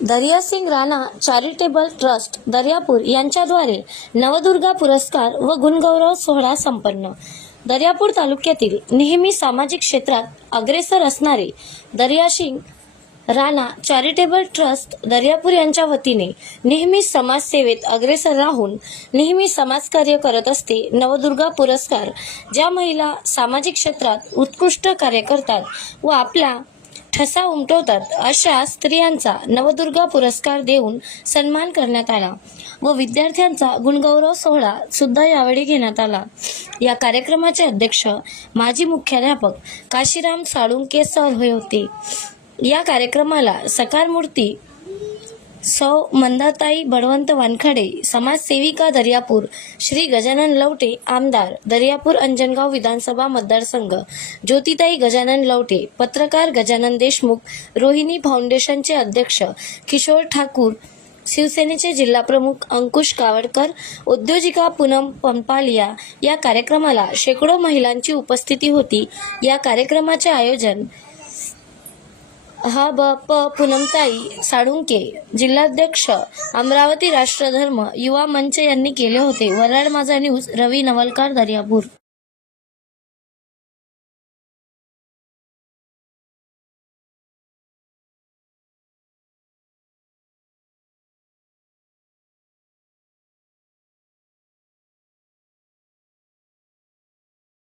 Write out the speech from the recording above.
दर्यासिंग Rana charitable trust Daryapur यांच्याद्वारे नवदुर्गा पुरस्कार व गुणगौरव सोहळा संपन्न। दर्यापूर तालुक्यातील नेहमी सामाजिक क्षेत्रात अग्रेसर असणारे दर्यासिंग राणा चॅरिटेबल ट्रस्ट दर्यापूर यांच्या वतीने नेहमी समाजसेवेत अग्रेसर राहून नेहमी समाजकार्य करत असते। नवदुर्गा पुरस्कार ज्या महिला सामाजिक क्षेत्रात उत्कृष्ट कार्य करतात व आपला ठसा उमटवतात अशा स्त्रियांचा नवदुर्गा पुरस्कार देऊन सन्मान करण्यात आला व विद्यार्थ्यांचा गुणगौरव सोहळा सुद्धा यावेळी घेण्यात आला। या कार्यक्रमाचे अध्यक्ष माजी मुख्याध्यापक काशीराम साळुंके सर होते। या कार्यक्रमाला सकारमूर्ती सौ मंदाताई बळवंत वानखडे, समाजसेविका दर्यापूर श्री गजानन लवटे, आमदार दर्यापूर अंजनगाव विधानसभा मतदारसंघ ज्योतिताई गजानन लवटे, पत्रकार गजानन देशमुख, रोहिणी फाउंडेशनचे अध्यक्ष किशोर ठाकूर, शिवसेनेचे जिल्हाप्रमुख अंकुश कावडकर, उद्योजिका पूनम पंपालिया। या कार्यक्रमाला शेकडो महिलांची उपस्थिती होती। या कार्यक्रमाचे आयोजन पूनमताई साळुंके, जिल्हाध्यक्ष अमरावती राष्ट्रधर्म युवा मंच यांनी केले होते। वराड माझा न्यूज, रवी नवलकार, दर्यापूर।